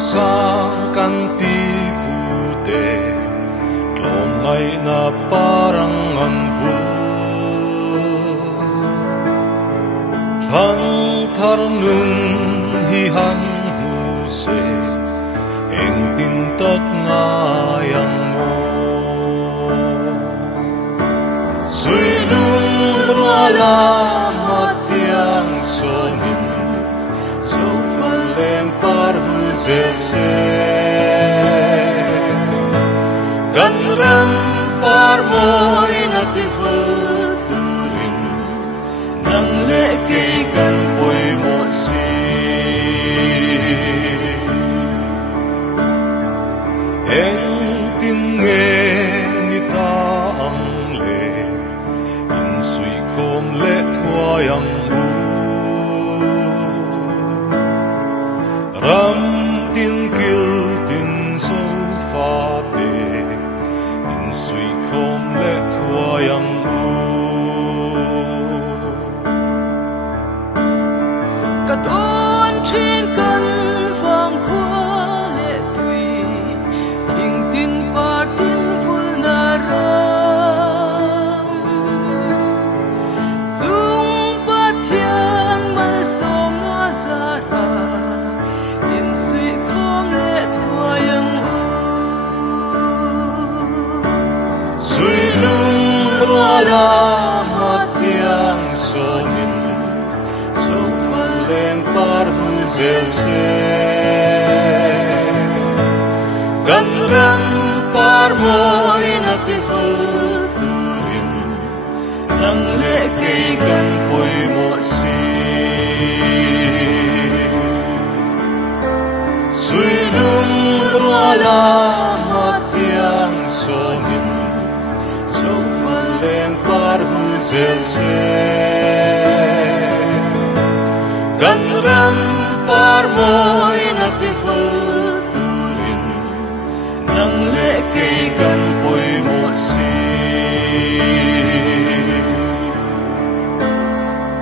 sang kan pi pute tlom mai na parang an vu thang thar nun hi han mu se eng tin tak nga yang mo sui lung wala matiang sonin so falem par vuzese kan ram par moi na ti futurin nang le ke kan poi mo si eng tin nge ni ta ang le in sui kom le thua yang u ram tin kil tin so fa te in sui kom le thua yang u cả tôn trên căn vang khoa lệ tùy thình tin ba tin vul na ram dung ba thiên mal som na sa ra in suy không lệ thua yang u suy lung wala matiang sonin so falem par vuzese kan ram par moi na ti futurin nang le ke kan poi mo si sui lung wala matiang sonin so falem par vuzese kan ram par moi na ti futurin nang le ke kan poi mo si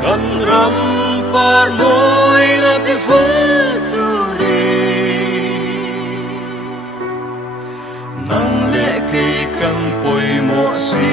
kan ram par moi na ti futurin nang le ke kan poi mo si